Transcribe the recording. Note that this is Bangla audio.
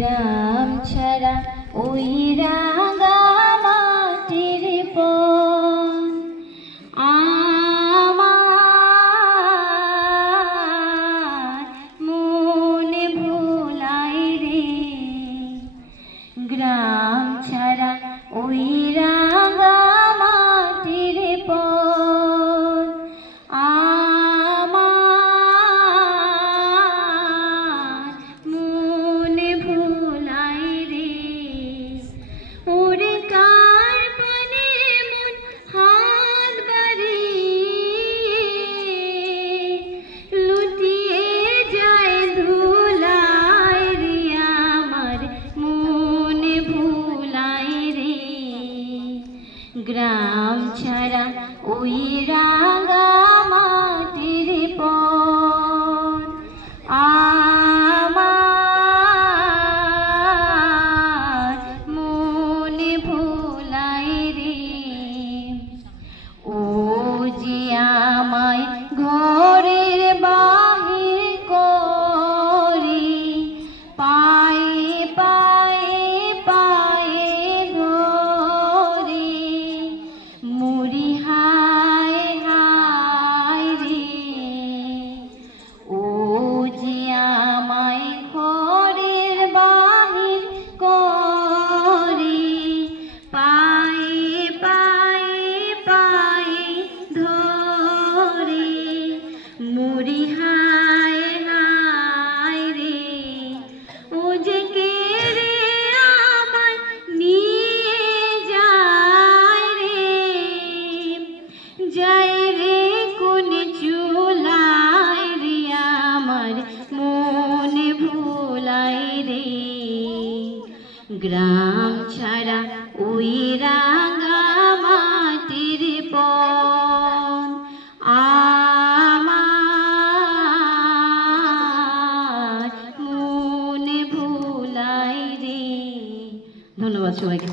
রাম ছাড়া ওই রাম গ্রাম ছাড়া ওই রাগা গ্রাম ছাড়া ওই রাঙা মাটির পন আমার মনে ভুলাই রে। ধন্যবাদ সবাইকে।